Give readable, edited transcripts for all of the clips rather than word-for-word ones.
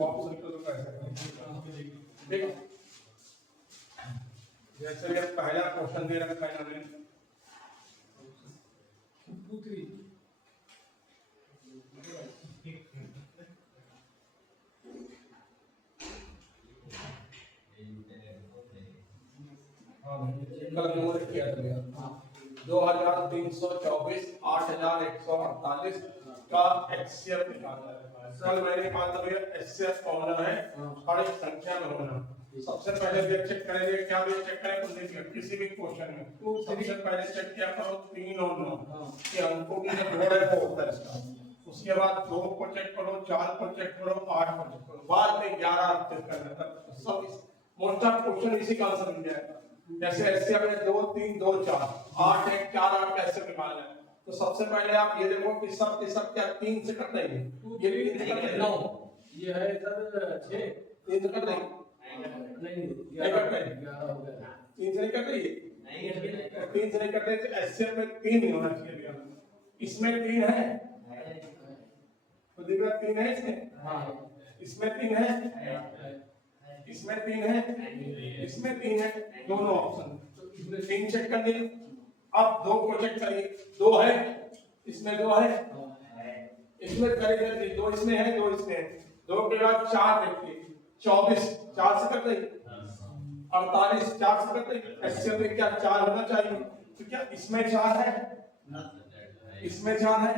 Option को तो कर सकते हैं। ठीक, जैसे ये पहला क्वेश्चन दे रखा है हमने कल नोट किया था 2324 8148 का एचसीएफ निकालना है। कल मैंने कहा था भैया एचसीएफ कॉमन है हर एक संख्या में होना। सबसे पहले भी चेक करेंगे, क्या भी चेक करें कुल देखिए किसी भी क्वेश्चन में सबसे पहले चेक किया करो 3 और 9 कि अंकों की जो जोड़ है वो होता है इसका। उसके बाद 2 को चेक करो, 4 को चेक करो, 8 को चेक करो, बाद में 11 चेक करना तक सब मोस्ट ऑफ क्वेश्चन इसी का आंसर मिल जाएगा। जैसे ऐसे अपने 2 3 2 4 8 1 4 8 कैसे निकालना है, तो सबसे पहले आप ये देखो कि सब क्या 3 से कट रही है, ये भी 3 से कट रही है, ये है सर 6 3 से कट रही है नहीं ये कट रही है 3 से नहीं कट रही है 3 से नहीं कट रही तो ऐसे में 3 नहीं होना चाहिए भैया। इसमें 3 है तो देखिए 3 है इसमें, हां इसमें 3 है, इसमें 3 है, इसमें 3 है, दोनों ऑप्शन तो इसमें 3 चेक कर दिए। अब 2 को चेक करिए, 2 है इसमें, 2 है इसमें करिए, 2 इसमें है 2 इसमें है, 2 के बाद 4 देखिए 24 4 से कट रही, 48 4 से कट रही, ऐसे में क्या 4 होना चाहिए, तो क्या इसमें 4 है, इसमें 4 है,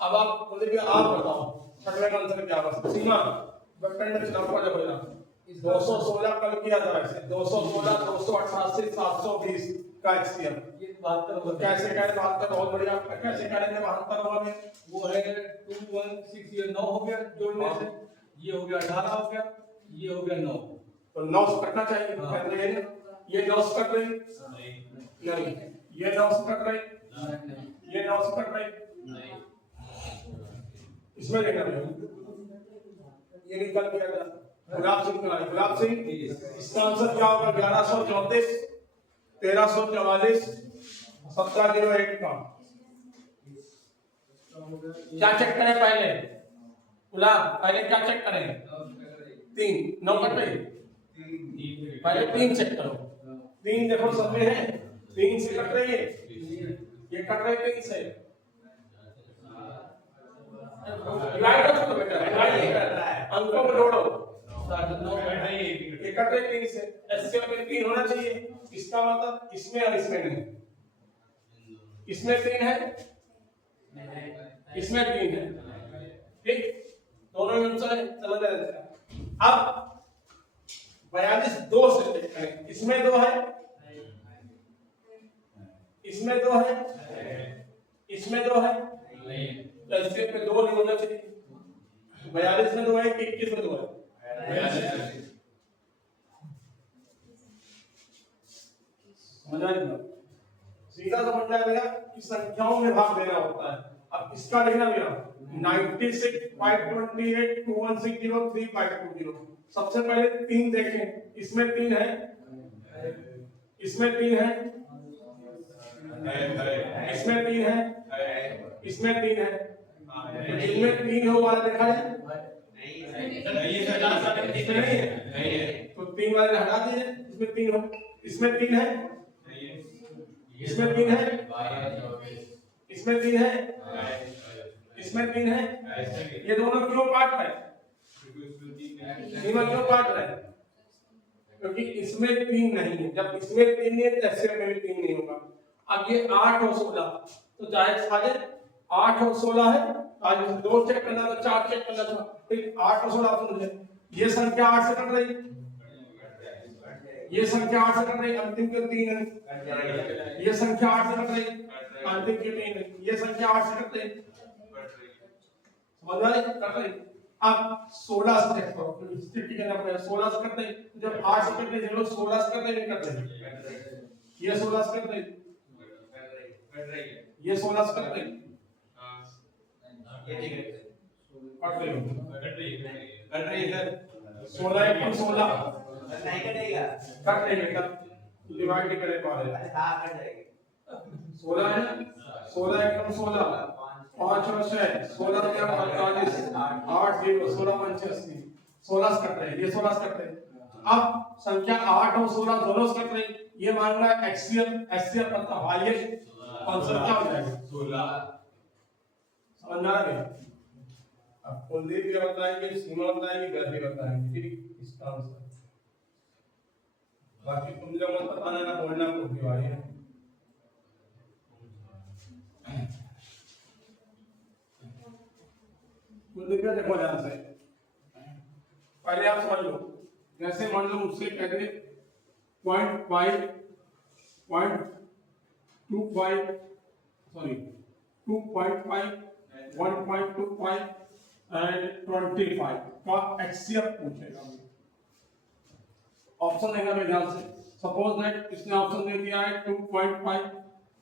अब आप बोले कि आप बताओ छठवें का आंसर क्या होगा। सीमा वेक्टर में चला पड़ा होगा 216 कल किया था वैसे 216 288 720 का एचसीएफ ये 72 होगा। कैसे करें 72 बहुत बढ़िया, कैसे करेंगे 72 होगा वो है 216 ये 9 हो गया जोड़ने से, ये हो गया 18 हो गया, ये हो गया 9 तो 9 से कटना चाहिए। पहले ये 9 से कट रही नहीं, ये 9 से कट रही, ये 9 से कट रही नहीं, इसमें देखना ये निकल के आएगा गुलाब सिंह का, गुलाब सिंह इसका आंसर क्या होगा 1134 1344 1701 का। क्या चेक करें पहले गुलाब, पहले क्या चेक करें 3 9 कट रही, पहले 3 चेक करो, 3 देखो सब में है 3 से कट रही है, ये कट रही 3 से डिवाइड करो बेटा, डिवाइड अंकों को जोड़ो 9 कट रही है, ये कट रही 3 से, एचसीएफ में 3 होना चाहिए, इसका मतलब इसमें और इसमें नहीं, इसमें 3 है इसमें 3 है, ठीक दोनों में आंसर है समझ रहे हैं। अब 42 2 से चेक करें, इसमें 2 है, इसमें 2 है, इसमें 2 है, तो एचसीएफ में 2 नहीं होना चाहिए। 42 में 2 है कि 21 में 2 है, 42 समझ आएगा, सीधा समझ आएगा कि संख्याओं में भाग देना होता है। अब इसका देखना भैया 96 528 2160 3520, सबसे पहले 3 देखें, इसमें 3 है, इसमें 3 है, इसमें 3 है, इसमें 3 है, जिसमें 3 हो वाला देखा है इसमें नहीं है, तो 3 वाले हटा दीजिए, इसमें 3 हो, इसमें 3 है, इसमें 3 है, इसमें 3 है, इसमें 3 है, ये दोनों क्यों काट रहे हैं, सीमा क्यों काट रहे हैं, क्योंकि इसमें 3 नहीं है, जब इसमें 3 नहीं है तो एचसीएफ में भी 3 नहीं होगा। अब ये 8 और 16 तो जायज आ जाए, 8 और 16 है, आज 2 चेक करना था 4 चेक करना था, ठीक 8 और 16 सुन ले, ये संख्या 8 से कट रही, ये संख्या 8 से कट रही, अंतिम के 3 है, ये संख्या 8 से कट रही, अंतिम के 3 है, ये संख्या 8 से कट रही, समझ रहे कट रही। अब 16 से चेक करो, स्थिति करना पड़ेगा, 16 से कट रही, जब 8 से कट रही चलो 16 से कट रही, कट रही, ये 16 से कट रही, ये 16 से कट रही, ये ठीक है कट रही है सर, 16 1 16 नहीं कटेगा, कट रही बेटा, डिवाइड नहीं करे पा रहे, हां कट जाएगी, 16 है 16 1 16 5 और 6 16 या 45 8 0 16 5 80 16 कट रहे हैं, ये 16 कट रहे हैं। अब संख्या 8 और 16 दोनों से कट रही, ये मान रहा है एक्सियल एससीएफ करता हाईएस्ट आंसर क्या हो जाएगा 16। समझ में आ गया। अब कुलदीप ये बताएंगे, सीमा बताएंगे, गर्भी बताएंगे ठीक इसका आंसर। बाकी तुम लोग मत बताना ना, बोलना को भी वाली है। कुलदीप ये देखो ध्यान से, पहले आप समझ लो, जैसे मान लो मुझसे कहते 0.5 0.25 सॉरी 2.5 1.25 एंड 25 का एक्ससीएफ पूछेगा। ऑप्शन देगा मेरे ध्यान से, सपोज दैट इसने ऑप्शन दे दिया है 2.5,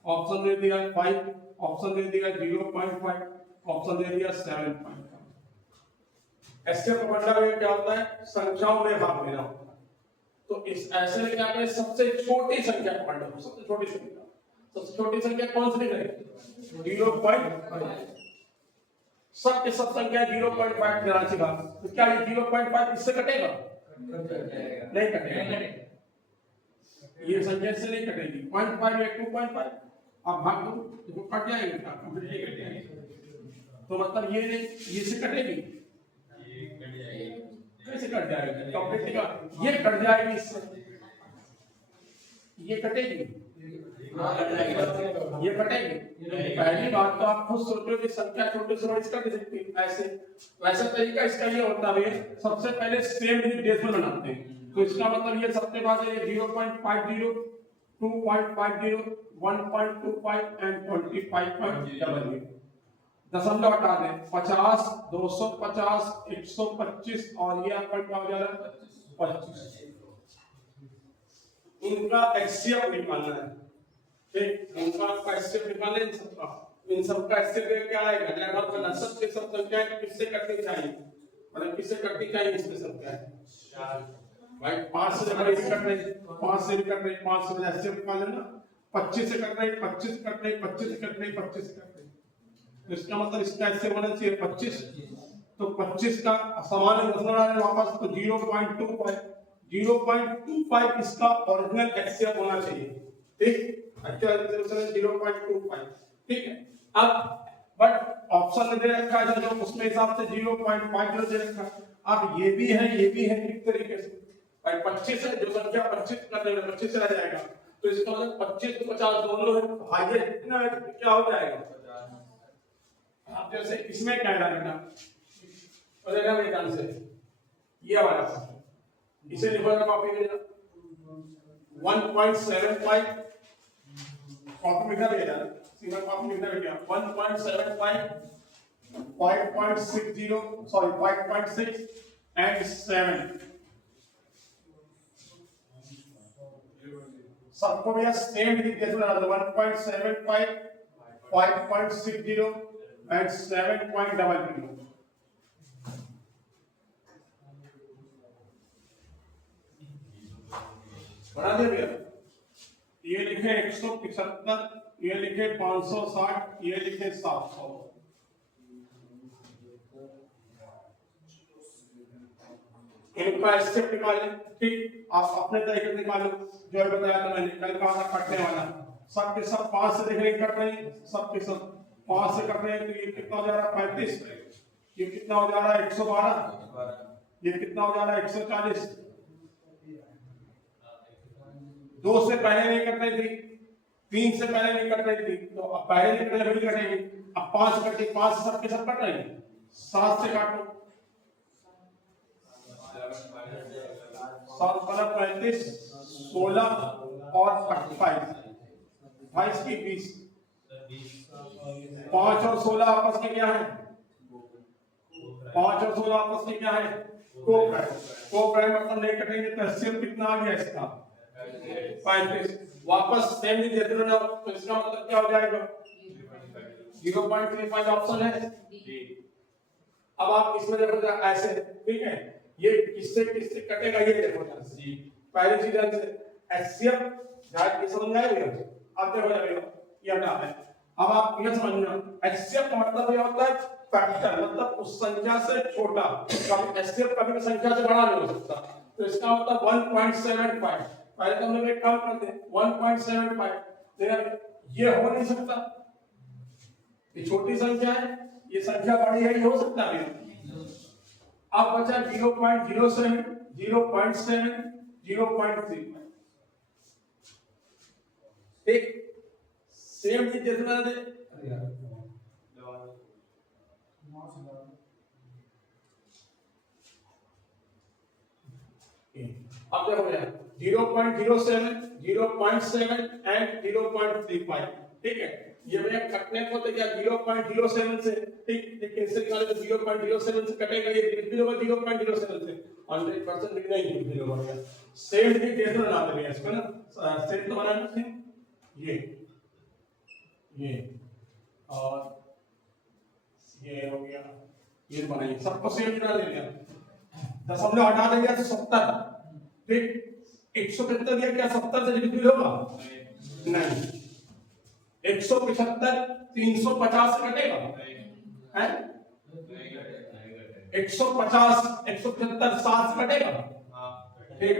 ऑप्शन दे दिया है 5, ऑप्शन दे दिया है 0.5, ऑप्शन दे दिया 7.5। एससीएफ का मतलब क्या होता है, संख्याओं में भाग लेना होता है। तो इस ऐसे में क्या करें, सबसे छोटी संख्या पकड़ लो, सबसे छोटी संख्या, सबसे छोटी संख्या कौन सी निकलेगी 0.5। सब के सब संख्या 0.5 देना चाहिए, तो क्या ये 0.5 इससे कटेगा नहीं कटेगा, ये संख्या से नहीं कटेगी। 0.5 या 2.5 आप भाग दो देखो कट जाएगा, तो मतलब ये नहीं, ये से कटेगी, कैसे कट जाएगी कंप्लीट का, ये कट जाएगी इससे, ये कटेगी, ये कटेगी। पहली बात तो आप खुद सोचो कि संख्या छोटे से बड़ी कट सकती है, ऐसे वैसा तरीका इसका ये होता है सबसे पहले सेम डिजिट डेसिमल बनाते हैं। तो इसका मतलब ये सबके पास है 0.50 2.50 1.25 एंड 25.00। दशमलव हटा दें, 50 250 125 और ये आपका क्या हो जा रहा है 25। इनका एक्ससीएफ निकालना है, ठीक, इनका आपका एक्ससीएफ निकालना है इन सबका एक्ससीएफ क्या आएगा, लगभग सब के सब संख्याएं किससे कटनी चाहिए, मतलब किससे कटनी चाहिए इसमें संख्याएं भाई 5 से बड़ी कट रही, 5 से भी कट रही, 5 से एक्ससीएफ निकाल लेना, 25 से कट रही, 25 से कट रही, 25 से कट रही, 25 से कट रही, तो इसका मतलब इसका एक्ससीएफ होना चाहिए 25। तो 25 का समान दशमलव डालें वापस, तो 0.25 इसका ओरिजिनल एक्ससीएफ होना चाहिए, ठीक, एक्चुअल रिजल्यूशन 0.25, ठीक है। अब बट ऑप्शन में दे रखा है जो उसमें हिसाब से 0.50 दे रखा है। अब ये भी है ठीक तरीके से भाई 25 है, जो संख्या 25 कर देंगे 25 से रह जाएगा, तो इसका मतलब 25 to 50 दोनों है, हाईएस्ट कितना है क्या हो जाएगा 50। अब जैसे इसमें क्या है बेटा, हो जाएगा मेरे ध्यान से ये वाला क्वेश्चन, इसे लिखोगे कॉपी में 1.75 कॉपी में कर लेना, सीमा कॉपी में कर लिया 1.75 5.60 सॉरी 5.6 एंड 7 सबको भी सेम डिजिट बना दो 1.75 5.60 एंड 7.00। बना दिया भैया, ये लिखे 175, ये लिखे 560, ये लिखे 700। इनका स्टेप निकालें, ठीक, आप अपने तरीके से निकालो, जो है बताया था मैंने कल कहा था कटने वाला, सब के सब 5 से देखने कट रहे हैं, सब के सब 5 से कट रहे हैं, तो ये कितना हो जा रहा है 35, ये कितना हो जा रहा है 112, ये कितना हो जा रहा है 140। 2 से पहले नहीं कट रही थी, 3 से पहले नहीं कट रही थी, तो अब पहले नहीं कट रही कटेगी, अब 5 कटी, 5 से सबके सब कट रही है, 7 से काटो, 7 मतलब 35 16 और 28 22 की 20, 5 और 16 आपस में क्या है, 5 और 16 आपस में क्या है को-प्राइम मतलब नहीं कटेंगे, तो एचसीएफ कितना आ गया इसका 35। वापस सेम ही देते रहना, तो इसका मतलब क्या हो जाएगा 0.35 ऑप्शन है। अब आप इसमें देखो ऐसे, ठीक है, ये किससे किससे कटेगा ये देखो पहली चीज से एचसीएफ जाट की समझ आएगी। अब देखो ये हटा है अब आप ये समझना, HCF का मतलब ये होता है फैक्टर, मतलब उस संख्या से छोटा। कभी HCF कभी भी संख्या से बड़ा नहीं हो सकता, तो इसका मतलब 1.75। पहले तो हम लोग एक काम करते हैं 1.75, ये हो नहीं सकता, ये छोटी संख्या है, ये संख्या बड़ी है, ये हो सकता है। अब बचा 0.07, 0.7, 0.3। ठीक, सेम चीज जितना दे। अब देखो यार 0.07, 0.7 एंड 0.35। ठीक है, ये मैं कटने को तो क्या 0.07 से, ठीक, लेकिन इससे निकाले तो 0.07 से कटेगा, ये डिविजिबल होगा 0.07 से, 100% भी नहीं डिविजिबल होगा। सेम भी कैसे बनाते हैं इसको ना, सेम तो बनाना है, ये और ये हो गया, ये बनाइए, सबको सेम बना ले लिया। दशमलव हटा देंगे तो 70। ठीक, 175 दिया, क्या 70 से डिविजिबल होगा? नहीं। 175 350 से कटेगा? हैं? 150 175 7 से कटेगा? ठीक,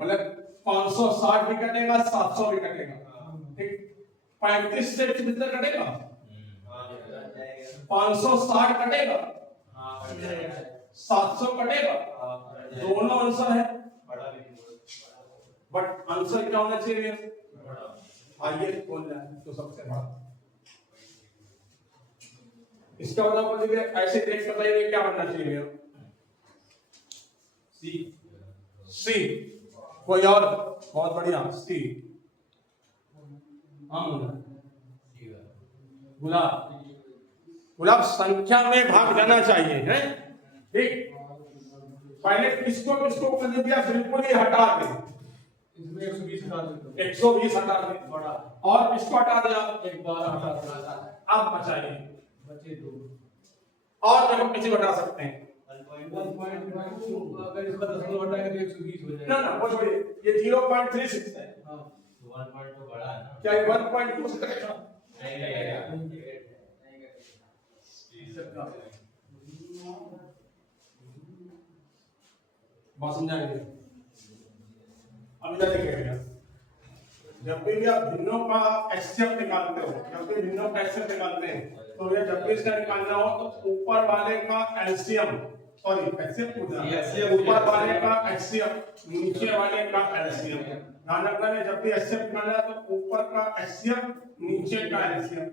मतलब 560 भी कटेगा, 700 भी कटेगा। ठीक, 35 से कितना कटेगा? 560 कटेगा, 700 कटेगा। दोनों आंसर है, बट आंसर क्या होना चाहिए? आइए बोल रहे हैं तो सबसे बात इसका मतलब मुझे ऐसे देख कर बताइए क्या बनना चाहिए? सी। कोई और? बहुत बढ़िया, सी। गुलाब, गुलाब संख्या में भाग जाना चाहिए, है? ठीक, पहले किसको किसको कर दिया, बिल्कुल ही हटा दे, इसमें 120 हटा दे, 120 हटा दे, बड़ा, और इसको हटा दिया, एक बार हटा दे, अब बचाइए, बचे 2, और देखो किसी बता सकते हैं 1.2, अगर इसका दशमलव हटाएंगे तो 120 हो जाएगा। ना वो छोड़िए, ये 0.36 है। हां, 1.2 बड़ा है ना, क्या ये 1.2 से कटेगा? नहीं बात समझाएंगे। अब इधर देखिए, जब भी आप भिन्नों का HCF निकालते हो, जब भी भिन्नों का HCF निकालते हैं, तो ये जब भी इसका निकालना हो तो ऊपर वाले का LCM, सॉरी HCF, ऊपर वाले का HCF, नीचे वाले का LCM। ध्यान रखना है, जब भी HCF निकालना है तो ऊपर का HCF, नीचे का LCM।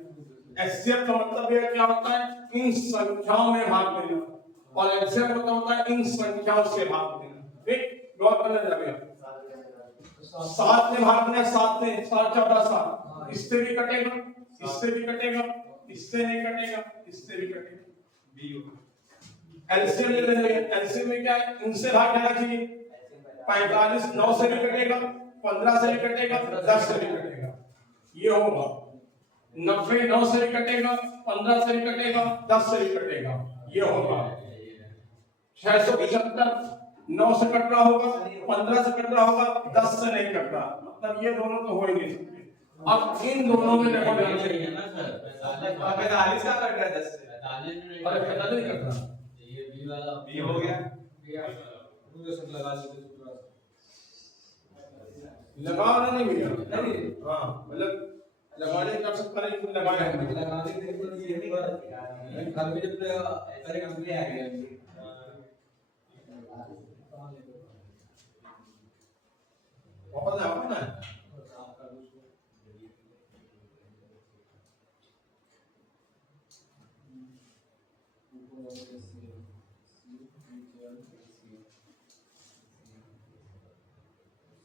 HCF का मतलब ये क्या होता है? इन संख्याओं में भाग देना, और LCM का होता है इन संख्याओं से भाग देना। ठीक, गौर करना जाएगा। 7 में भाग देना, 7 में 7 14 7, इससे भी कटेगा, इससे भी कटेगा, इससे नहीं कटेगा, इससे भी कटेगा। एलसीएम ले लेंगे, एलसीएम में क्या है? इनसे भाग जाना चाहिए, 45 9 से भी कटेगा, 15 से भी कटेगा, 10 से भी कटेगा, ये होगा। 90 9 से भी कटेगा, 15 से भी कटेगा, 10 से भी कटेगा, ये होगा। 675 9 से कट रहा होगा, 15 से कट रहा होगा, 10 से नहीं कट रहा, मतलब ये दोनों तो हो ही नहीं सकते। अब इन दोनों में देखो ध्यान से, ना सर 45 का कट रहा है 10 से 45 में अरे 45 नहीं कट रहा, ये बी वाला बी हो गया, पूरा सब लगा लेते पूरा, लगाना नहीं भैया, नहीं हां, मतलब लगाने कर सकता नहीं, लगाने लगाने के लिए ये नहीं घर में जब करे कंपनी आ गया वापस आओ ना।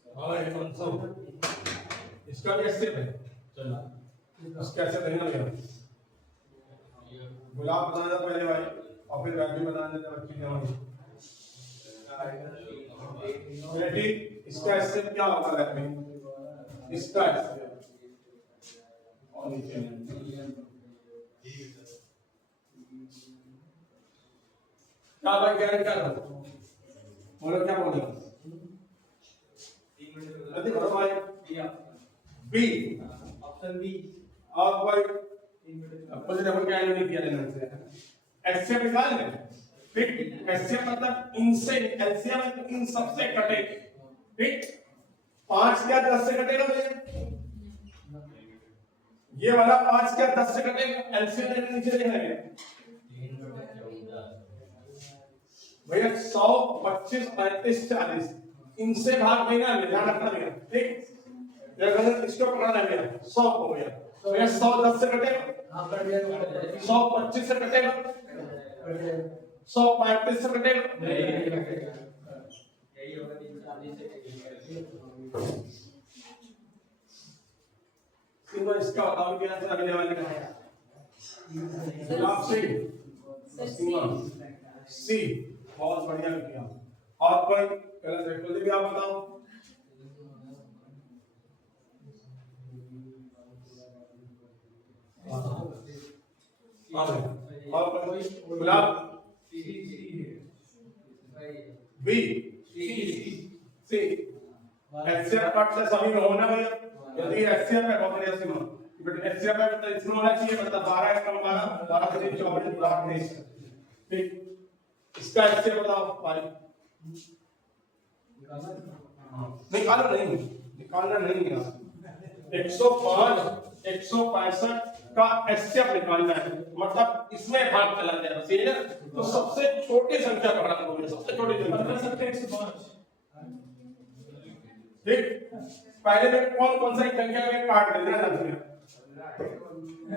हाँ, ये कौन सा इसका भी ऐसे है, चलना इसका ऐसे नहीं लगा। गुलाब बताना पहले भाई, और फिर वैल्यू बताना जब अच्छी जाओगी। रेडी, इसका ऐसे क्या होगा वैल्यू, इसका ऐसे और नीचे क्या भाई, क्या कर रहा हो, बोलो क्या बोल रहे हो? जल्दी करो भाई, बी, ऑप्शन बी, आप भाई अब कुछ देखो क्या नहीं किया लेना से एचसीएफ निकाल ले ठीक एचसीएफ मतलब इनसे एलसीएम मतलब इन सबसे कटेगा ठीक 5 क्या 10 से कटेगा भैया ये वाला 5 क्या 10 से कटेगा एलसीएम ने नीचे देखना है भैया 100 25 35 40 इनसे भाग देना है ध्यान रखना भैया ठीक अगर इसको पकड़ना है भैया 100 हो गया तो भैया 100 10 से कटेगा हाँ कट जाएगा 100 25 से कटेगा 100 35 से कटेगा यही होगा 340 से सीमा इसका बताओ क्या आंसर अगले वाले का है गुलाब सिंह सीमा सी बहुत बढ़िया किया और कोई गलत है कोई भी आप बताओ और कोई गुलाब बी सी एचसीएफ कट से सभी में होना भैया यदि एचसीएफ है बहुत बढ़िया सीमा बट एचसीएफ है तो इसमें होना चाहिए मतलब 12 इसका 12 से 24 ब्लॉक नहीं ठीक इसका एचसीएफ बताओ भाई निकालना नहीं है 105 165 का एचसीएफ निकालना है मतलब इसमें भाग चला जाए बस ये ना तो सबसे छोटी संख्या पकड़ना होगी सबसे छोटी संख्या ठीक पहले में कौन सा संख्या में काट देना है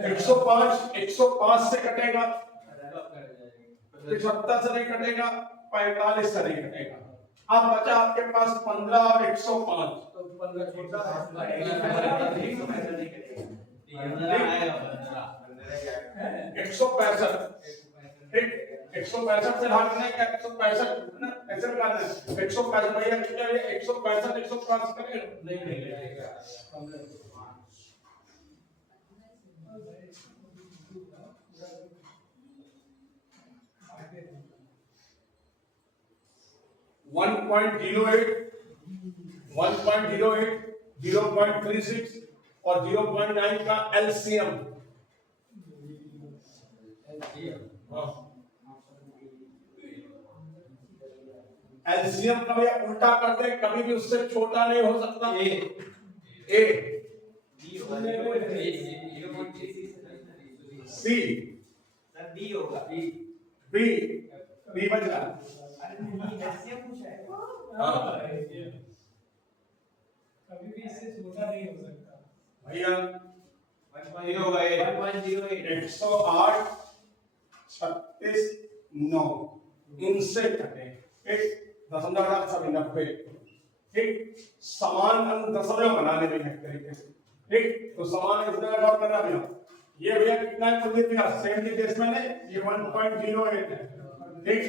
105 से कटेगा 75 से नहीं कटेगा 45 से नहीं कटेगा अब बचा आपके पास 15 और 105 तो 15 छोटा है 165 ठीक 165 से भाग करना है 165 ना ऐसे निकालना है 165 भैया कितना है 165 105 करेगा नहीं 1.08 0.36 और 0.9 का एलसीएम एलसीएम का भैया उल्टा करते कभी भी उससे छोटा नहीं हो सकता ए सी डी होगा बी बी बच रहा कभी भी इससे छोटा नहीं हो सकता भैया 108 36 9 इनसे कटे ठीक दशमलव हटा सभी 90 ठीक समान अंक दशमलव बनाने में एक तरीके से ठीक तो समान अंक इसमें गौर करना भैया ये भैया कितना है कुल भैया 70 डेसिमल है ये 1.08 है ठीक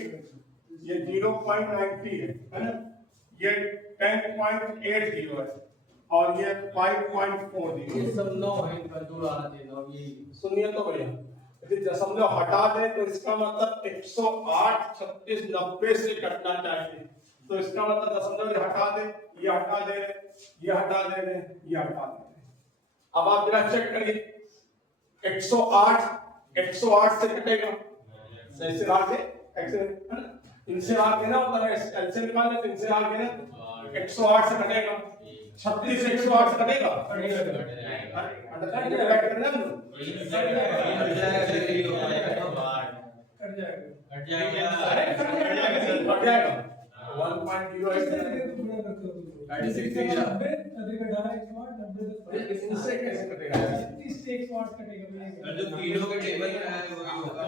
ये 0.90 है ना ये 10.80 है और ये 5.40 ये सब 9 है इनका जोड़ा आना चाहिए और ये सुनिए तो भैया यदि दशमलव हटा दें तो इसका मतलब 108 36 90 से कटना चाहिए तो इसका मतलब दशमलव हटा दें ये हटा दे ये हटा दे ये हटा दे अब आप जरा चेक करिए 108 से कटेगा ऐसे आगे ऐसे है ना इनसे आगे ना होता है ऐसे निकालने तो इनसे आगे ना 108 से कटेगा 36 से 108 से कटेगा कट जाएगा 1.08 इनसे कैसे कटेगा जो तीनों के टेबल में आया वो होगा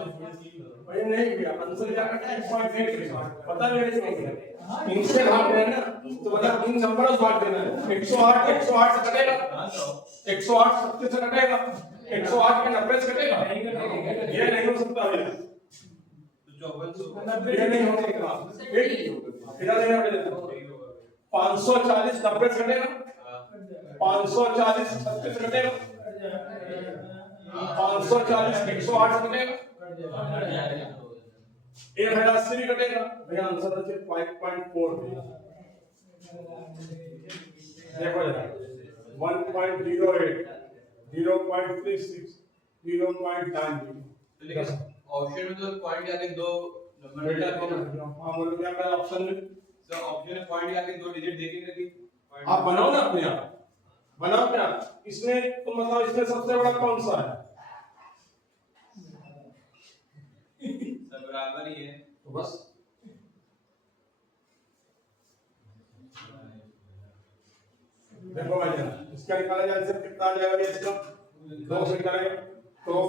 भाई नहीं भैया आंसर क्या करता है 1.8 पता नहीं है इनसे भाग देना ना तो मतलब इन नंबरों से भाग देना 108 से कटेगा 108 70 से कटेगा 108 के 90 से कटेगा ये नहीं हो सकता भैया ये नहीं हो सकता ठीक इधर लेना पड़ेगा 540 90 से कटेगा 540 70 से कटेगा 540 108 से कटेगा 1080 भी कटेगा भैया आंसर है 5.4 देखो जरा 1.08 0.36 0.9। लेकिन ऑप्शन में तो पॉइंट के आगे दो नंबर बेटा हाँ बोलो क्या क्या ऑप्शन में सर ऑप्शन में पॉइंट के आगे दो डिजिट देखेंगे कि आप बनाओ ना अपने आप बनाओ क्या इसमें तो मतलब इसमें सबसे बड़ा कौन सा है सब बराबर ही है तो बस देखो भाई इसका निकाला जाए इससे कितना आ जाएगा ये इसका 2 से करें तो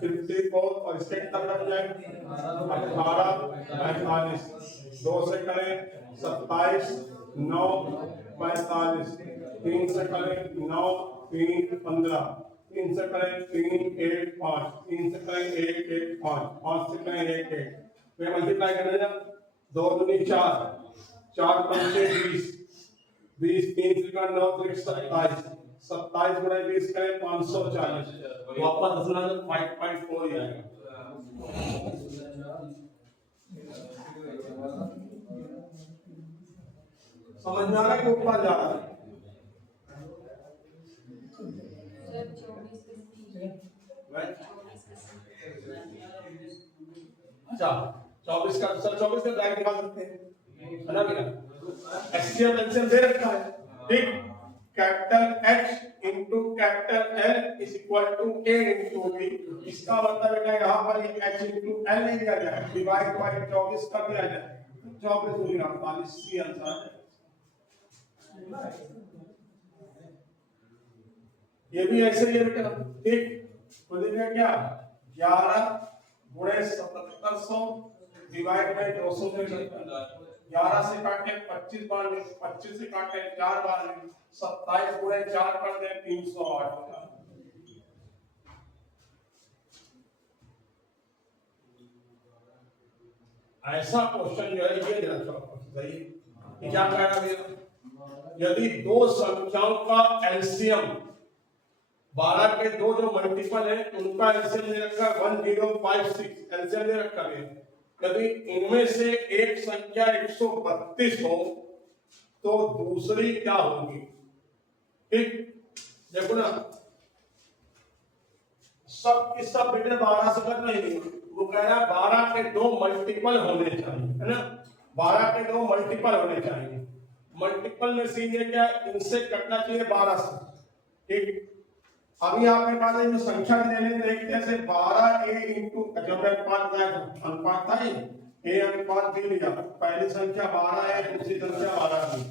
54 और इसका कितना बन जाएगा 18 45 2 से करें 27 9 45 3 से करें 9 3 15 3 से करें 3 1 5 3 से करें 1 1 5 5 से करें 1 1 फिर मल्टीप्लाई करने जा 2 दूनी 4 4 5 20 20 3 से 9 3 27 27 गुणा 20 करें 540 वापस दसना 5.4 ही आएगा समझ में आ रहा है कि ऊपर जा रहा है अच्छा 24 का सर 24 का डायरेक्ट निकाल सकते हैं है ना बेटा एचसीएफ एलसीएम दे रखा है ठीक capital H into capital L is equal to A into B इसका मतलब बेटा यहां पर ये H इनटू L नहीं दिया जाए डिवाइड बाय 24 कर दिया जाए 24 गुना 45 सी आंसर है ये भी ऐसे ही है बेटा ठीक तो देखिए क्या 11 गुणे 7700 डिवाइड बाय 200 में 11 से काटे 25 बार 25 से काटे 4 बार 27 गुणे 4 कर दे 308 ऐसा क्वेश्चन जो है ये देना सही कि क्या कह रहा है यदि दो संख्याओं का एलसीएम 12 के दो जो मल्टीपल है उनका एलसीएम दे रखा है 1056 एलसीएम दे रखा है यदि इनमें से एक संख्या 132 हो तो दूसरी क्या होगी ठीक देखो ना सब की सब बेटे 12 से कर नहीं वो कह रहा है 12 के दो मल्टीपल होने चाहिए है ना 12 के दो मल्टीपल होने चाहिए मल्टीपल में से ये क्या इनसे कटना चाहिए 12 से ठीक अभी आपने कहा जो संख्या लेने देखते हैं जैसे 12 a इनटू जब अनुपात अनुपात था a अनुपात b लिया पहली संख्या 12 है दूसरी संख्या 12 है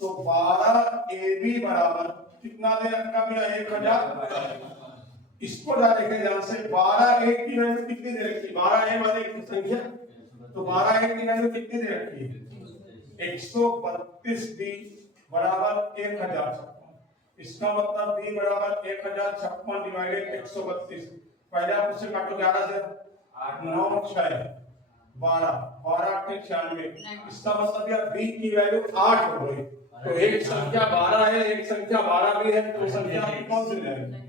तो 12 ab बराबर कितना दे रखा भैया 1000 इसको डालेंगे ध्यान से 12 a की वैल्यू कितनी दे रखी 12 a वाली एक संख्या तो 12 a की वैल्यू कितनी दे रखी है 132 b बराबर 1000 इसका मतलब b बराबर 1056 डिवाइडेड 132 पहले आप उससे काटो 11 से 9 6 12 12 के 96 इसका मतलब यार b की वैल्यू 8 हो गई तो एक संख्या 12 है एक संख्या 12 भी है तो संख्या आपकी कौन सी रहेगी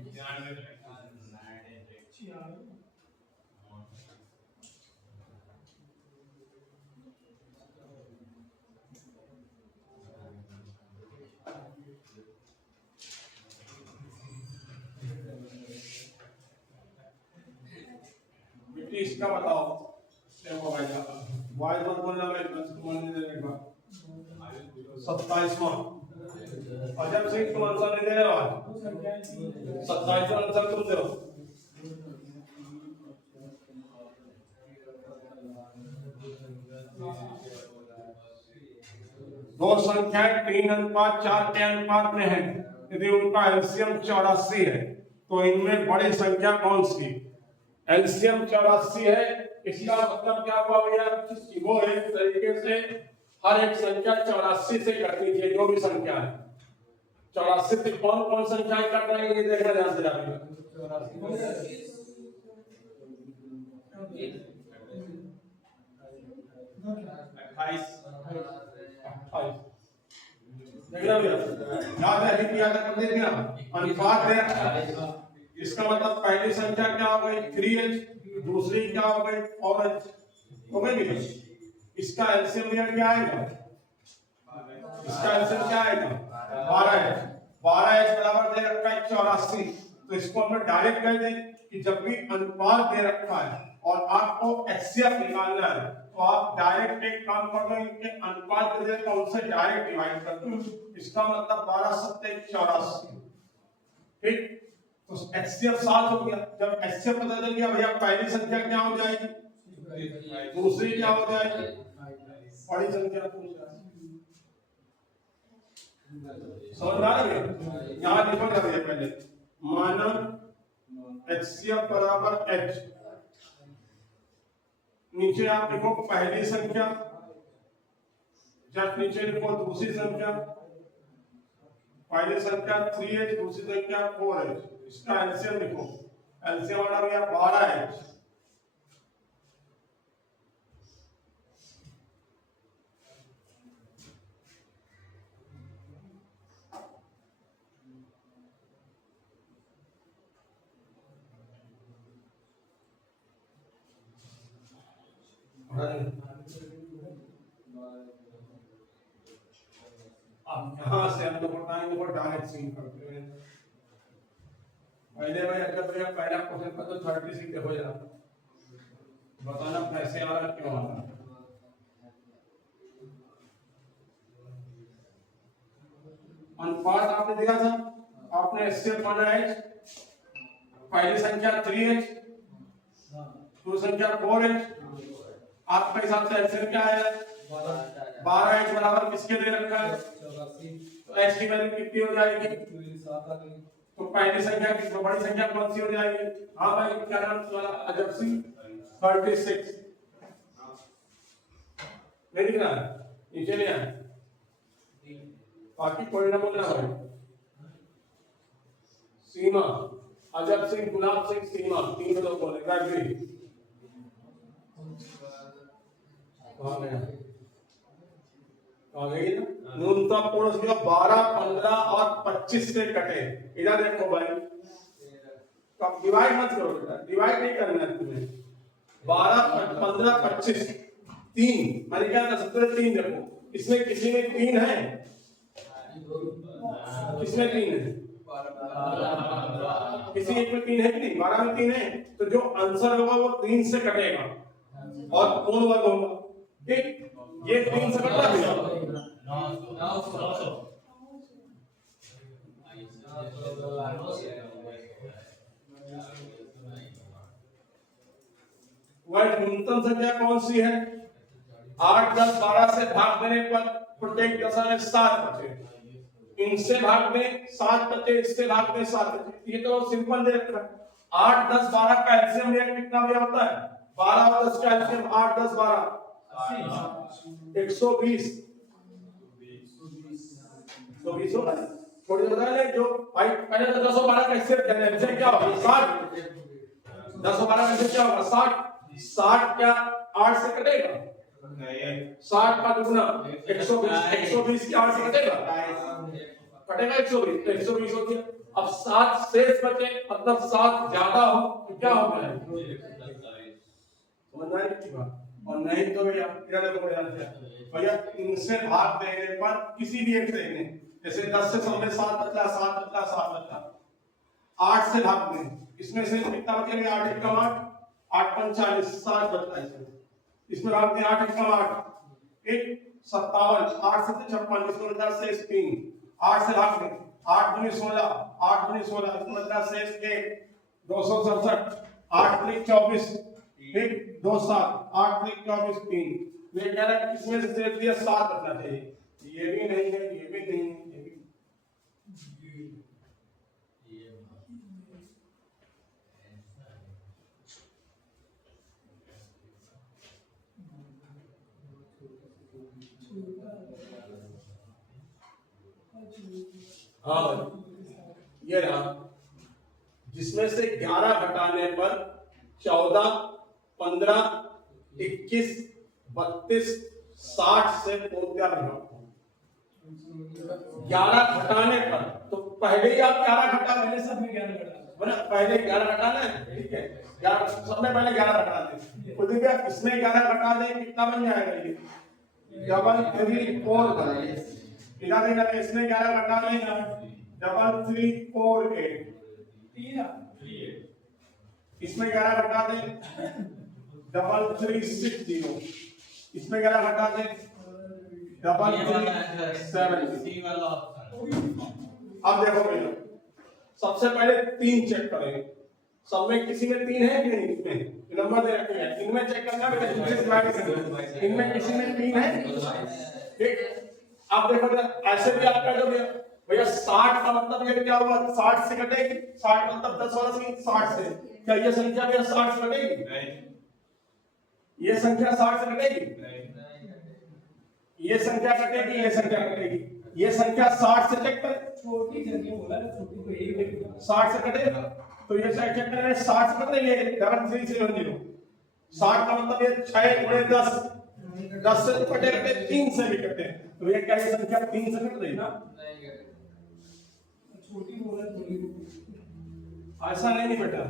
इसका बताओ देखो भाई वाई वन बोलना मैं मान दे देगा 27वां अजब सिंह तुम आंसर नहीं दे रहे हो 27वां आंसर तुम दो दो संख्याएं 3 अनुपात 4 के अनुपात में है यदि उनका एलसीएम 84 है तो इनमें बड़ी संख्या कौन सी एलसीएम 84 है इसका मतलब क्या हुआ भैया वो एक तरीके से हर एक संख्या 84 से कटनी चाहिए जो भी संख्या है 84 से कौन कौन संख्याएं कट रही है ये देखना ध्यान से जाइए 28 देखना भैया याद है कि याद कर देंगे अनुपात है इसका मतलब पहली संख्या क्या हो गई 3h दूसरी क्या हो गई 4h हो गई इसका एलसीएम क्या आएगा इसका एलसीएम क्या आएगा 12h बराबर दे रखा है 84 तो इसको हम डायरेक्ट कर दें कि जब भी अनुपात दे रखा है और आपको एचसीएफ निकालना है तो आप डायरेक्ट एक काम कर दो, इनके अनुपात दे देगा उनसे डायरेक्ट डिवाइड कर दो। इसका मतलब 12 सत्ते 84, ठीक। तो एचसीएफ 7 हो गया। जब एचसीएफ पता चल गया भैया पहली संख्या क्या हो जाएगी, दूसरी क्या हो जाएगी, बड़ी संख्या पूछ रहा है। समझ आ रही है? यहाँ लिखो जरा पहले, माना एचसीएफ बराबर एच, नीचे आप लिखो पहली संख्या, जब नीचे लिखो दूसरी संख्या, पहली संख्या 3h, दूसरी संख्या 4h, इसका एलसीएम लिखो, एलसीएम वाला भैया 12h। यहाँ से हम लोग बताएंगे वो डायरेक्ट सीन करते हैं। पहले भाई अगर भैया पहला क्वेश्चन पर तो 36 हो जाता, बताना कैसे आ रहा क्यों आ रहा। अनुपात आपने देखा था, आपने एचसीएफ माना h, पहली संख्या 3h, दूसरी संख्या 4h, आपके हिसाब से एलसीएम क्या आया 12h बराबर किसके दे रखा है, तो h की वैल्यू कितनी हो जाएगी, तो पहली संख्या की बड़ी संख्या कौन सी हो जाएगी। हाँ भाई क्या नाम तुम्हारा, अजब सिंह, 36 नहीं दिख रहा है, नीचे नहीं आया, बाकी कोई ना बोलना भाई। सीमा, अजब सिंह, गुलाब सिंह, सीमा, 3 लोग बोले गायत्री आ गई ना। न्यूनतम पूर्ण संख्या 12, 15 और 25 से कटे। इधर देखो भाई, तो आप डिवाइड मत करो बेटा, डिवाइड नहीं करना है तुम्हें। 12, 15, 25, 3 मैंने क्या था, सबसे 3 देखो, इसमें किसी में 3 है, किसमें 3 है, किसी एक में 3 है कि नहीं, 12 में 3 है, तो जो आंसर होगा वो 3 से कटेगा और पूर्ण वर्ग होगा, ठीक। ये 3 से कटता है वह न्यूनतम संख्या कौन सी है, 8, 10, 12 से भाग देने पर प्रत्येक दशा में 7 बचे, इनसे भाग में 7 बचे, इससे भाग में 7 बचे, ये तो सिंपल दे रखा है। 8, 10, 12 का एलसीएम कितना भी होता है, 12 और 10 का एलसीएम 8, 10, 12 120 होगा। थोड़ी देर बता ले जो भाई पहले तो 10 और 12 का एलसीएम क्या होगा 60, 10 और 12 का एलसीएम क्या होगा 60, 60 क्या 8 से कटेगा, 60 का दुगुना 120 क्या 8 से कटेगा, कटेगा 120, तो 120 हो गया। अब 7 शेष बचे, मतलब 7 ज्यादा हो तो क्या हो गया, समझ में आई की बात। और नहीं तो भैया भैया इनसे भाग देने पर किसी भी एक से इन्हें, जैसे 10 से समझे 7 बचला, 7 बचला, 7 बचला, 8 से भाग दें, इसमें से कितना बचेगा, 8 एकम 8, 8 पंच 40, 7 बचला, इसमें भाग दें 8 एकम 8, 1 57, 8 से 56, इसमें बचला शेष 3, 8 से भाग दें, 8 दूनी 16, 8 दूनी 16, इसमें बचला शेष 1, 267, 8 त्रिक 24, 1 2 7, 8 त्रिक 24, 3, ये कह रहा है इसमें से शेष दिया 7 बचना चाहिए, ये भी नहीं है, ये भी नहीं है, ये भी हाँ ये रहा, जिसमें से 11 घटाने पर 14, 15, 21, 32, 60 से पूर्णतया विभक्त। 11 घटाने पर, तो पहले ही आप 11 घटा, पहले सब में 11 घटा, पहले 11 घटाना है, ठीक है, 11 सब में पहले 11 घटा दें, खुद भी इसमें 11 घटा दें, कितना बन जाएगा ये, डबल 3 4 बन, इधर इसमें 11 घटा लेना, डबल 3 4 8, इसमें 11 घटा दे 3360, इसमें 11 घटा दे 3370। सी वाला ऑप्शन। अब देखो भैया, सबसे पहले 3 चेक करेंगे, सब में किसी में 3 है कि नहीं, इसमें नंबर दे रखे हैं, इनमें चेक करना है, इनमें किसी में 3 है, ठीक। अब देखो ऐसे भी आपका जो भैया 60 का मतलब ये क्या हुआ, 60 से कटेगी, 60 मतलब 10 वाला से 60 से, क्या ये संख्या भैया 60 से कटेगी? नहीं। ये संख्या 60 से कटेगी? नहीं। ये संख्या कटेगी, ये संख्या कटेगी, ये संख्या 60 से चेक कर, छोटी संख्या बोला ना, छोटी को एक 60 से कटेगा, तो ये चेक करें 60 से कट रही है 3370, 60 का मतलब ये 6 गुणे 10, 10 से तो कटे कटे 3 से भी कटे, तो ये क्या ये संख्या 3 से कट रही ना? छोटी बोला थोड़ी। ऐसा नहीं बेटा,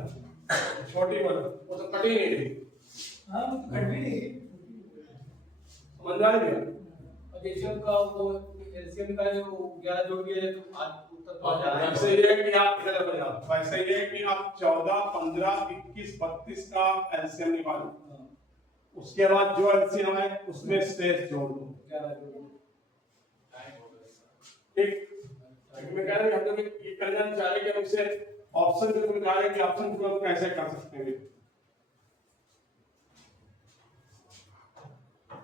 छोटी वाला वो तो कटी नहीं रही, हाँ कट भी नहीं। समझ आ रही है? एलसीएम का वो एलसीएम का जो 11 जोड़ दिया जाए तो आज उत्तर तो आ जाएगा। वैसे ये कि आप इधर हो जाओ, वैसे ये कि आप 14, 15, 21, 32 का एलसीएम निकालो, उसके बाद जो एलसीएम है उसमें शेष जोड़ दो, 11 जोड़। ठीक। मैं कह रहा हूं हम लोग ये करना चाह रहे कि हम इसे ऑप्शन को निकालें कि ऑप्शन को हम कैसे कर सकते हैं।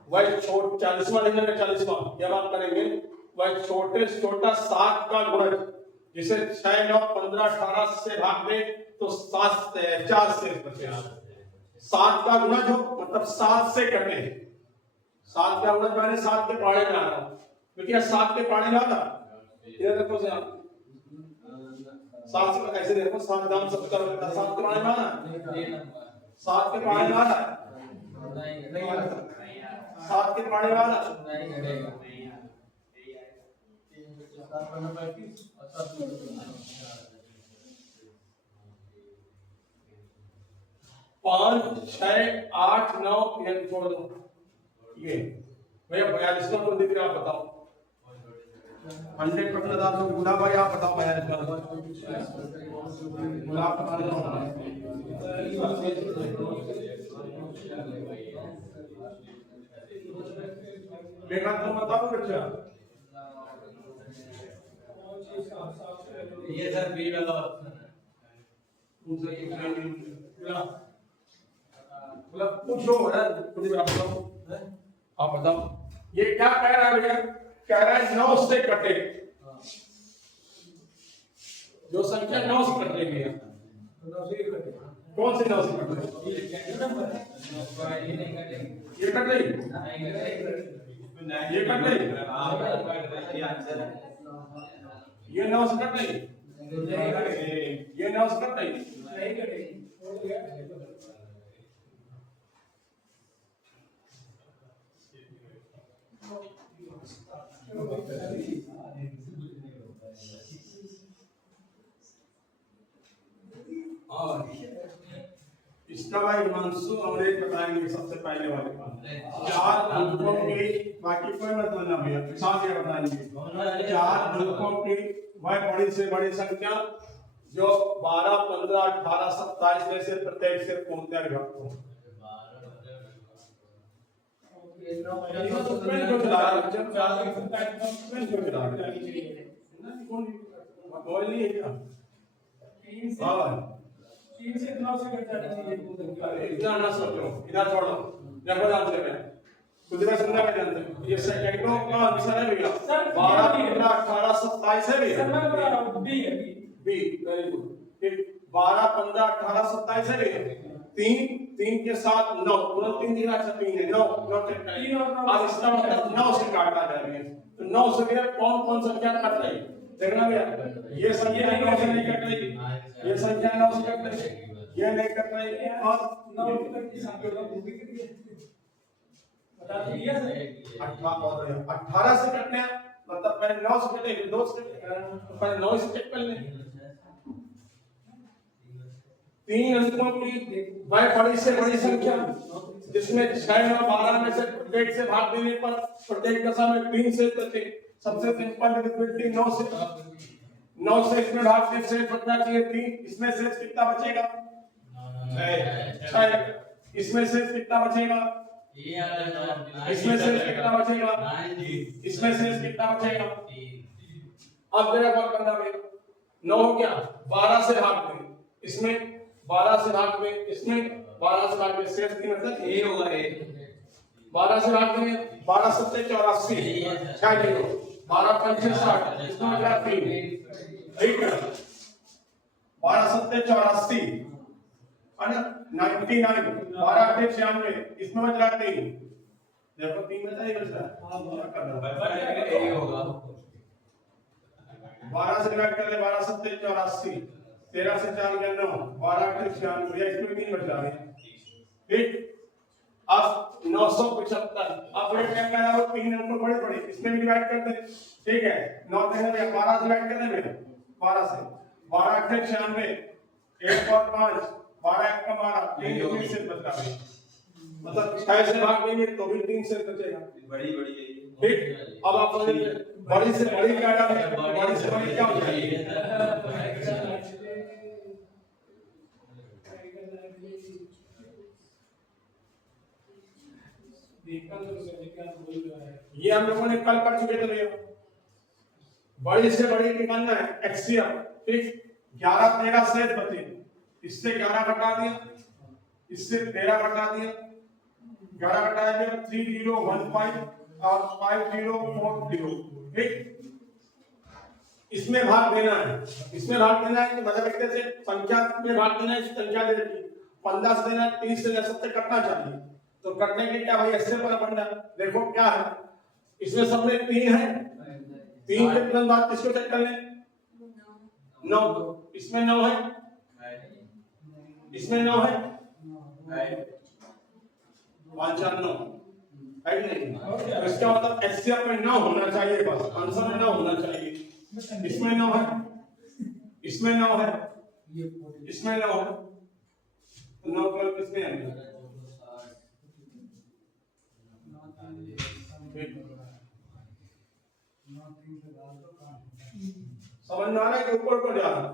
वह छोट 40वां लिखने में 40वां जब आप करेंगे, वह छोटे से छोटा 7 का गुणज जिसे 6, 9, 15, 18 से भाग दे तो 7 से 4 से बचेगा। 7 का गुणज हो मतलब 7 से कटे, 7 का गुणज मैंने 7 के पहाड़े में आ रहा हूं, क्योंकि 7 के पहाड़े में आता इधर देखो से आप 7 से ऐसे देखो 7 दाम 70 होता 7 के पहाड़े में आना, 7 के पहाड़े में आना, 7 के पहाड़े में आना, 5, 6, 8, 9 ये छोड़ दो, ये भैया 42वां कौन दिख रहा है आप बताओ, 100% आप लोग गुलाब भाई आप बताओ 42वां गुलाब देखा तो बताओ बच्चा, ये सर बी वाला ऑप्शन है। उनसे मतलब पूछो है खुद आप बताओ, आप बताओ ये क्या कह रहा है भैया, कह रहा है 9 से कटे, जो संख्या 9 से कट रही है, कौन सी 9 से कट रही है? ये कट रही, ये कट रही, ये 9 से कट रही, ये 9 से कट रही, और इसका भाई हिमांशु अमरेश बताएंगे सबसे पहले वाले का 4 अंकों की, बाकी कोई मतलब ना भैया साथ ही बताएंगे 4 अंकों की वह बड़ी से बड़ी संख्या जो 12, 15, 18, 27 में से प्रत्येक से पूर्णतः विभक्त हो। इतना ना सोचो, इधर छोड़ो, देखो जानते हैं खुद का सुनना में जानते हैं, ये सेकंडों का आंसर है भैया 12, 15, 18, 27 है भैया, बी वेरी गुड, 12, 15, 18, 27 है भैया, 3 के साथ 9 पूरा 3 दिखा अच्छा 3 है 9 चेक करें, अब इसका मतलब 9 से काटा जाएगा, तो 9 से भैया कौन कौन संख्या कट रही देखना भैया, ये संख्या 9 से नहीं कट रही, ये संख्या 9 से कट रही, ये नहीं कट रही, और 9 की संख्या का वो भी कितनी है बता दिया सर 18 से कटने मतलब पहले 9 से कटे फिर 2 से पहले 9 से चेक कर लें, 3 अंकों की वह बड़ी से बड़ी संख्या जिसमें 6, 9, 12 में से प्रत्येक से भाग देने पर प्रत्येक दशा में 3 से बचे, सबसे सिंपल डिविजिबिलिटी 9 से इसमें भाग से शेष बचना चाहिए 3, इसमें शेष कितना बचेगा छह। इसमें से कितना बचेगा? इसमें से कितना बचेगा? इसमें से कितना बचेगा? अब जरा गौर करना भैया, 9 हो गया, 12 से भाग दें, इसमें 12 से भाग दें, इसमें 12 से भाग दें, शेष 3 मतलब ए होगा ए 12 से भाग दें, 12 सत्ते 84, 6 जीरो, 12 पंचे 60, इसमें बचा 3, ठीक है, 12 सत्ते 84 है ना, 99, 12 अट्ठे 96, इसमें बच रहा 3, देखो 3 बचा ही बच रहा है, ए होगा 12 से डिवाइड कर ले, 12 सत्ते 84, 13 से 4 गया 9, 12 अट्ठे 96, भैया इसमें 3 बच रहा है, ठीक। अब 975, अब ये क्या कह रहा है, 3 नंबर बड़े बड़े, इसमें भी डिवाइड कर दे, ठीक है, 9 देंगे भैया, 12 से डिवाइड कर दे भैया, 12 से, 12 अट्ठे 96, 1 और 5, 12 1 का 12, 3 से बच रहा है, मतलब 6 से भाग देंगे तो भी 3 से बचेगा, बड़ी बड़ी है ठीक। अब आप समझिए बड़ी से बड़ी क्या है, बड़ी से बड़ी क्या होती है, ये हम लोगों ने कल कर चुके थे भैया, बड़ी से बड़ी निकालना है एक्ससीएफ, ठीक। 11 13 शेष बचे, इससे 11 घटा दिया, इससे 13 घटा दिया, 11 घटाया दिया 3015 और 5040, ठीक। इसमें भाग देना है, इसमें भाग देना है, मतलब एक तरह से संख्या में भाग देना है, इस संख्या दे रखी 15 से देना, 30 से 70 कटना चाहिए, तो कटने के क्या भाई ऐसे पर बनना, देखो क्या है, इसमें सब में 3 है, 3 के तुरंत बाद किसको चेक कर लें, 9, इसमें 9 है, इसमें 9 है, 5 4 9 है नहीं, तो इसका मतलब एचसीएफ में 9 होना चाहिए, बस आंसर में 9 होना चाहिए, इसमें 9 है, इसमें 9 है, इसमें 9 है, तो 9 पर किसमें है, समझ में आ रहा है कि ऊपर को जा रहा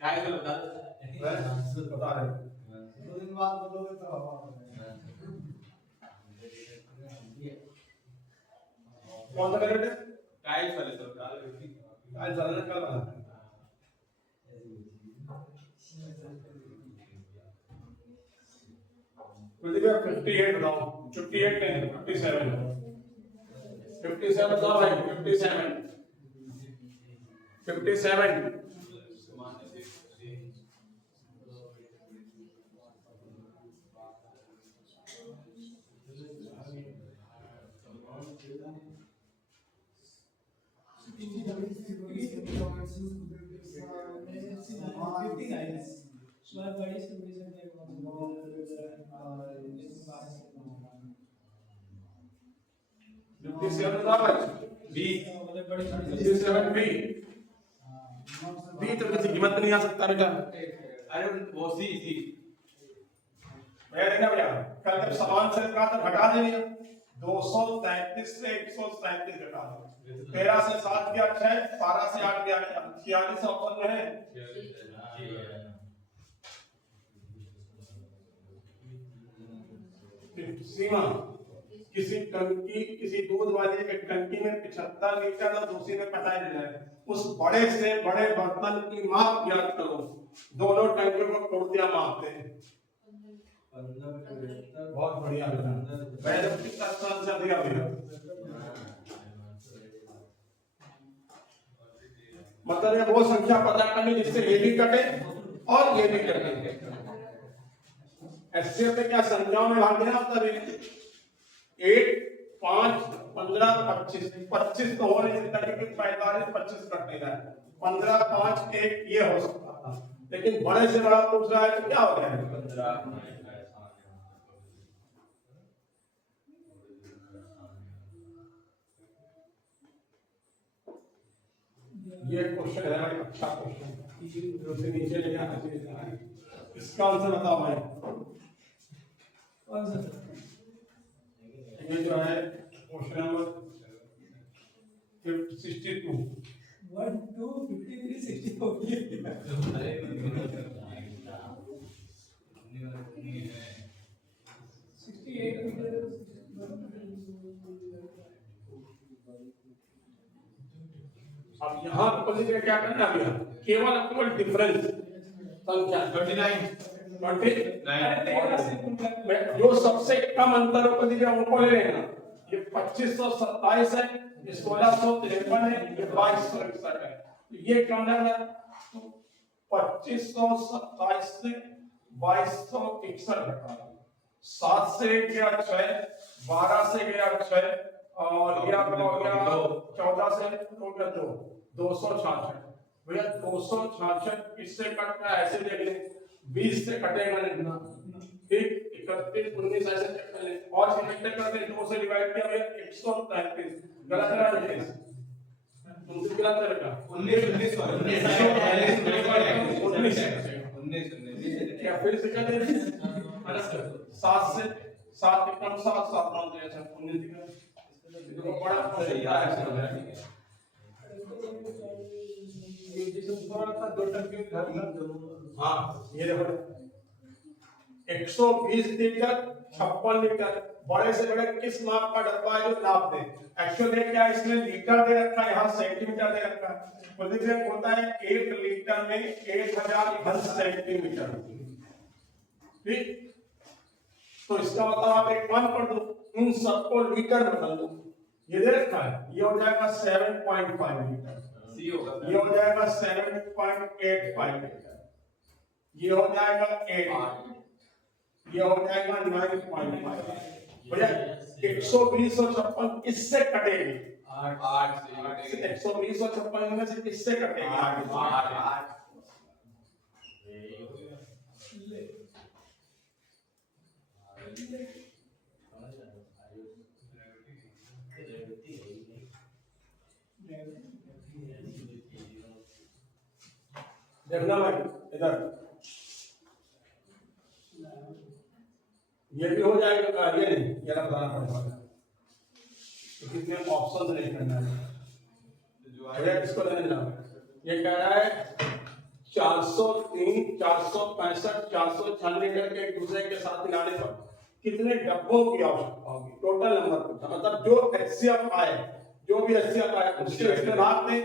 क्या है बता बता रहे, 2 दिन बाद बोलोगे तो कौन सा करेक्ट है, टाइल्स वाले तो आज चलना कल वाला, प्रतिभा 58 बताओ, 58 नहीं 57, 57 बताओ भाई, 57, 57, बी तो किसी कीमत नहीं आ सकता बेटा, अरे वो सी मैं देखना भैया, कल जब समान से का तो घटा देंगे, 233 से 137 घटा दो, 13 से 7 गया 6, 12 से 8 गया 46 अपन है, सीमा किसी टंकी, किसी दूध वाले के टंकी में 75 लीटर और दूसरी में 50 लीटर, उस बड़े से बड़े बर्तन की माप ज्ञात करो, दोनों टंकियों को तोड़िया मापते हैं, बहुत बढ़िया बेटा, कितना आंसर दिया भैया, मतलब ये वो संख्या पता करनी जिससे ये भी कटे और ये भी कटे, एचसीएफ में क्या संख्याओं में भाग देना होता है, 1 5 15 25, 25 तो हो नहीं सकता क्योंकि 45 25 कटने का है, 15 5 1 ये हो सकता था, लेकिन बड़े से बड़ा पूछ रहा है तो क्या हो गया, 15 ये क्वेश्चन है भाई, अच्छा क्वेश्चन, से नीचे ले आना चाहिए, इसका आंसर बताओ भाई, ये जो है क्वेश्चन नंबर 62, 1 2 53 60 हो गई। अरे 68 मीटर। अब यहाँ पर मुझे क्या करना है भैया? केवल आपको डिफरेंस संख्या 29 जो सबसे कम अंतर को दीजिए उनको ले लेना। ये 2527 है, ये 1653 है, ये 2261 है। ये कम लग रहा है तो 2527 से 2261 घटा 7 से गया 6, 12 से गया 6 और ये आपका हो गया 14 से हो गया 2, 266। भैया 266 किससे कटता है ऐसे देख लें, 20 से कटेगा नहीं, ठीक 31 19 ऐसे चेक कर लें और सिलेक्ट कर दें, 2 से डिवाइड किया भैया 133। गलत है मुझे तुमसे गलत है 19 क्या फिर से क्या दे रहे हैं 7 से 7 के कम 7 7 9 दे अच्छा 19 देखो बड़ा सही यार ये जिसमें थोड़ा सा 2 टंकी घर। हाँ ये देखो 120 लीटर 56 लीटर बड़े से बड़े किस माप का डब्बा है जो नाप दे। एक्चुअली क्या है इसमें लीटर दे रखा है, यहाँ सेंटीमीटर दे रखा है। पोजीशन होता है 1 लीटर में 1000 घन सेंटीमीटर, ठीक। तो इसका मतलब आप एक काम कर दो, इन सबको लीटर बदल दो। ये दे रखा है, ये हो जाएगा 7.5 लीटर, ये हो जाएगा 7.85 लीटर, ये हो जाएगा 8, ये हो जाएगा 9.5। भैया 120 और 56 इससे कटेगी 120 और 56 में से किससे कटेगी 8। देखना भाई इधर ये भी हो जाएगा, ये नहीं ये ना बताना पड़ेगा तो कितने ऑप्शन नहीं करना है इसको लेने जाना। ये कह रहा है 403 465 496 लीटर के एक दूसरे के साथ मिलाने पर कितने डब्बों की आवश्यकता होगी। टोटल नंबर पूछा, मतलब जो एचसीएफ आए, जो भी एचसीएफ आए उसके इसमें भाग दें,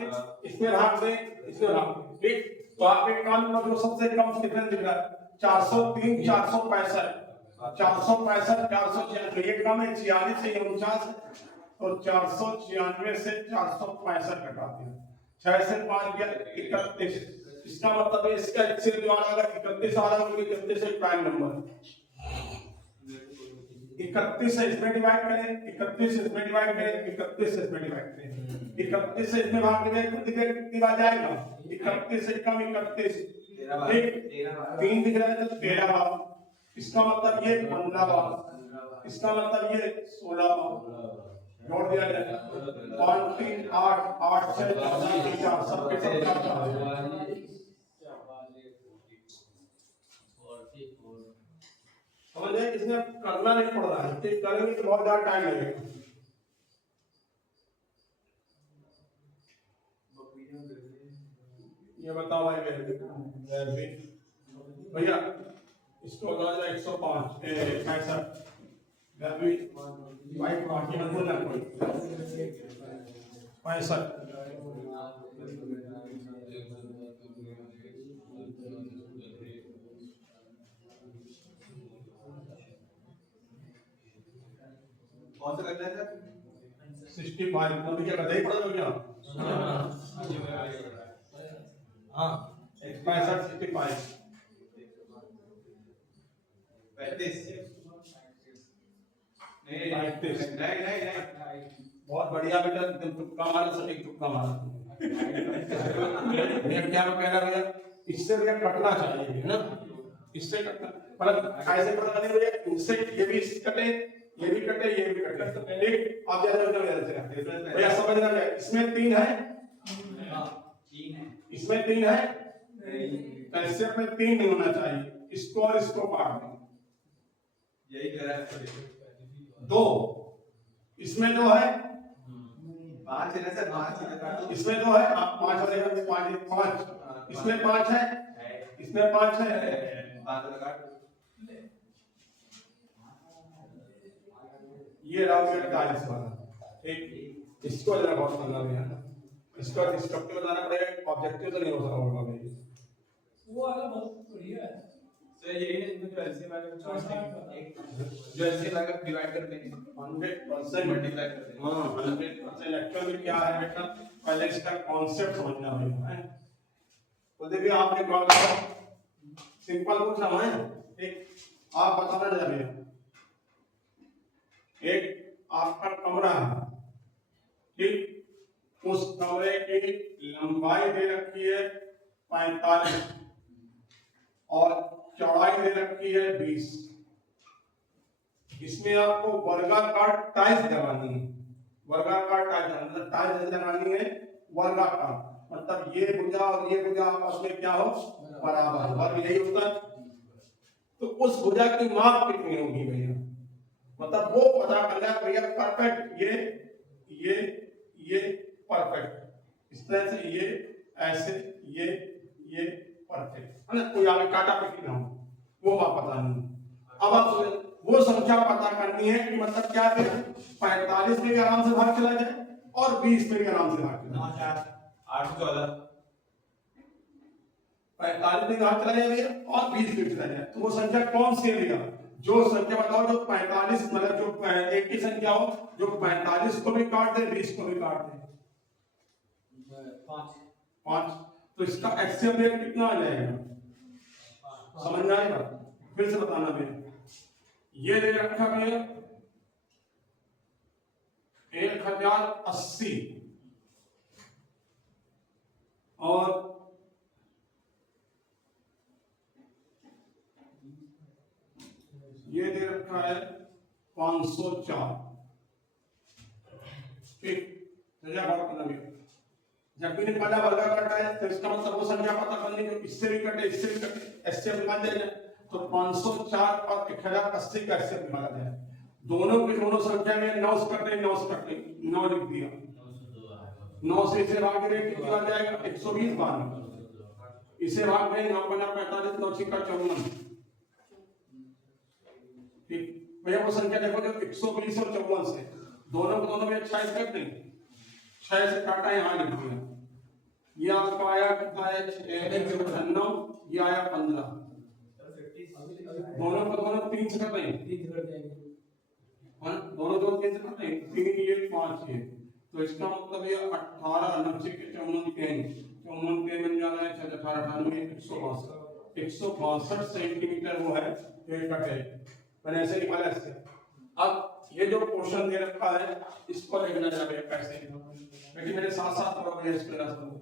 इसमें भाग दें, इसमें भाग दें, ठीक। तो आप एक काम करो, जो सबसे कम डिफरेंस दिख रहा है 403 465 465 496, ये कम है 46 से 49, तो 496 से 465 घटा दिया, 6 से 5 गया 31। इसका मतलब है इसका एचसीएफ जो आ रहा है 31 आ रहा है, क्योंकि 31 एक प्राइम नंबर है। 31 से इसमें डिवाइड करें, 31 से इसमें डिवाइड करें, 31 से इसमें डिवाइड करें, 31 से इसमें भाग देंगे तो कितनी बार जाएगा 31 से कम 31, ठीक 3 दिख रहा है तो 13 बार, इसका मतलब ये 15 बार, इसका मतलब ये 16 बार जोड़ दिया जाए 5 3 8 8 6 4 सबके सब 4 समझ गए। इसमें करना नहीं पड़ रहा है, ठीक करेंगे तो बहुत ज्यादा टाइम लगेगा। ये बताओ भाई भैया इसको 105 65 भाई बाकी मत बोलना कोई 65 कौन सा करना है सर 65 मतलब क्या बताइए पड़ा तो क्या हाँ 65 65 नहीं बहुत बढ़िया बेटा, एकदम तुक्का मारा, सटीक तुक्का मारा। भैया क्या कह रहा भैया, इससे भैया कटना चाहिए है ना, इससे कटना मतलब ऐसे पता नहीं भैया, इससे ये भी कटे, ये भी कटे, ये भी कटे, ठीक। आप ज्यादा भैया समझना भैया, इसमें 3 है, इसमें 3 है, कैसे में 3 नहीं होना चाहिए, इसको और इसको काट दो, यही कह रहा है 2 इसमें 2 है, पांच है ना सर, पांच है ना। इसमें तो है, आप 5 बनेगा, 5 इसमें 5 है, इसमें 5 है। पांच का काट। ये रहा 48 वाला, ठीक। इसको जरा बहुत करना भी है ना, इसका डिस्ट्रक्टिव बनाना पड़ेगा, ऑब्जेक्टिव तो नहीं हो सकता होगा भाई। वो वाला बहुत बढ़िया है। सर यही है इसमें जो एलसीएम आएगा जो एलसीएम आएगा डिवाइड करते हैं 100% मल्टीप्लाई करते हैं। हाँ 100% एक्चुअल में क्या है बेटा, पहले इसका कॉन्सेप्ट समझना होगा है। तो देखिए आपने कॉल सिंपल पूछा है, एक आप बताना जरा भैया, एक आपका कमरा है, ठीक, उस कमरे की लंबाई दे रखी है 45 और चौड़ाई दे रखी है 20। इसमें आपको वर्गाकार टाइल्स लगानी है, वर्गाकार टाइल्स लगानी है, वर्गाकार मतलब ये भुजा और ये भुजा आपस में क्या हो, बराबर, वर्ग यही होता है। तो उस भुजा की माप कितनी होगी भैया, मतलब वो पता करना है भैया, परफेक्ट ये परफेक्ट, इस तरह से ये ऐसे ये परफेक्ट है ना, कोई आगे काटा पीटी ना हो, वो आप पता नहीं। अब आप वो संख्या पता करनी है कि मतलब क्या है, 45 में भी आराम से भाग चला जाए और 20 में भी आराम से भाग चला जाए। 8 14 45 में भाग चला जाए भैया और 20 में चला जाए, तो वो संख्या कौन सी है भैया, जो संख्या बताओ जो 45 मतलब जो एक की संख्या हो जो 45 को भी काट दे 20 को भी काट दे। 5। तो इसका एक्सएम रेट कितना आ जाएगा, समझ में आएगा, फिर से बताना भैया। ये दे रखा भैया 1080 और ये दे रखा है 504, ठीक। जब भी पहला वर्ग काटा है तो इसका मतलब वो संख्या पता करनी जो इससे भी कटे इससे भी कटे, एचसीएफ निकाल दिया जाए, तो 504 और 1080 का एचसीएफ निकाला जाए। दोनों की दोनों संख्या में 9 कटे 9 लिख दिया, 9 से इसे भाग दे कितनी आ जाएगा 120 बार, इसे भाग दें 9 बना 45 9 का 54, ठीक भैया। वो संख्या देखो जो 120 और 54 से दोनों को दोनों में 26 कर दें, 6 से काटा यहाँ लिख दिया, ये आपका आया कितना है 9, ये आया 15, दोनों को दोनों 3 से कर दें, दोनों 3 से करते हैं, 3 ये 5 ये, तो इसका मतलब ये 18 90 के 54 के बन जाना है 18 98 162 सेंटीमीटर वो है एक कट है, मैंने ऐसे निकाला इससे। अब ये जो पोर्शन दे रखा है इसको लिखना चाहिए कैसे, लेकिन मेरे साथ साथ करोगे इसको ना समझो,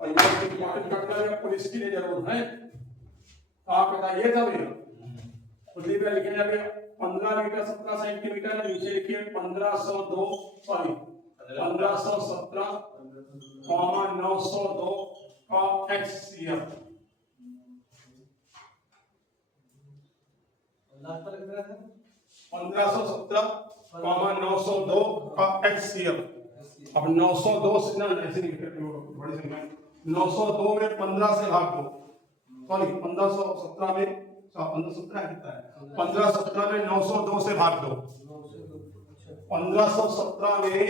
और ये इंपॉर्टेंट करना है आपको, इसकी लिए जरूरत है। तो आप बताइए था भैया खुली पे लिखे जाएंगे 15 मीटर 17 सेंटीमीटर, नीचे लिखिए 1502 सॉरी 1517 902 का एक्ससीएफ, 1517 902 का एक्ससीएफ। अब 902 से ना ऐसे नहीं लिखते बड़ी संख्या, 902 में 15 से भाग दो, सॉरी 1517 में 1517 कितना है, 1517 में 902 से भाग दो, 1517 में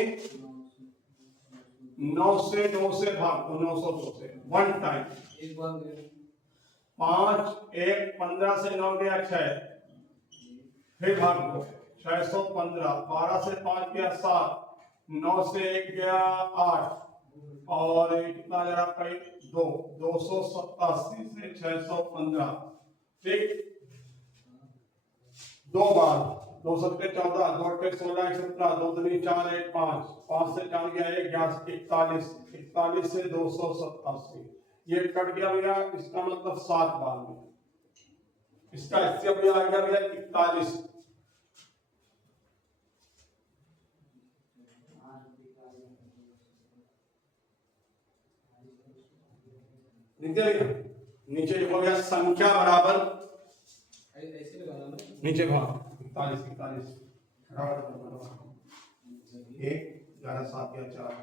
9 से भाग दो, 902 से 1 टाइम, 5 1 15 से 9 गया 6, फिर भाग दो 615, 12 से 5 गया 7, 9 से 1 गया 8 और कितना जरा 2 287 से 615, ठीक। 2 बार 2 7 14 2 8 16 17 2 3 4 1 5 5 से 4 गया 1 41 41 से 287, ये कट गया भैया, इसका मतलब 7 बार में इसका हिस्सा भी आ गया भैया 41, नीचे लिखो भैया संख्या बराबर नीचे 41 41 1 11 7 या 4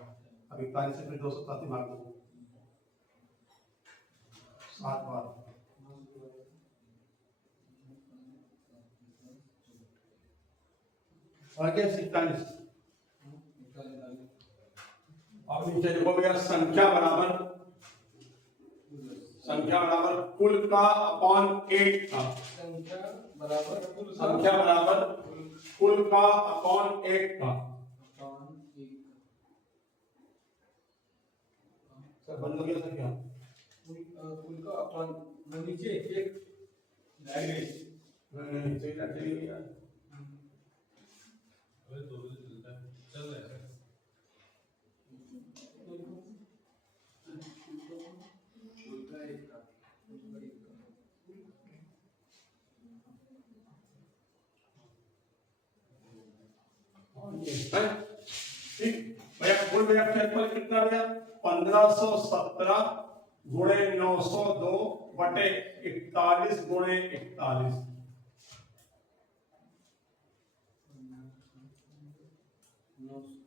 अब 41 से फिर 237 मार दो 7 बार और क्या 47 अब नीचे देखो भैया संख्या बराबर कुल का अपॉन 8 था संख्या बराबर कुल का अपॉन 8 था सर बंद हो गया सर क्या कुल का अपन नीचे एक नहीं सही चली गई यार ठीक भैया कुल भैया क्षेत्रफल कितना भैया 1517 गुणे 902 बटे 41 गुणे 41 900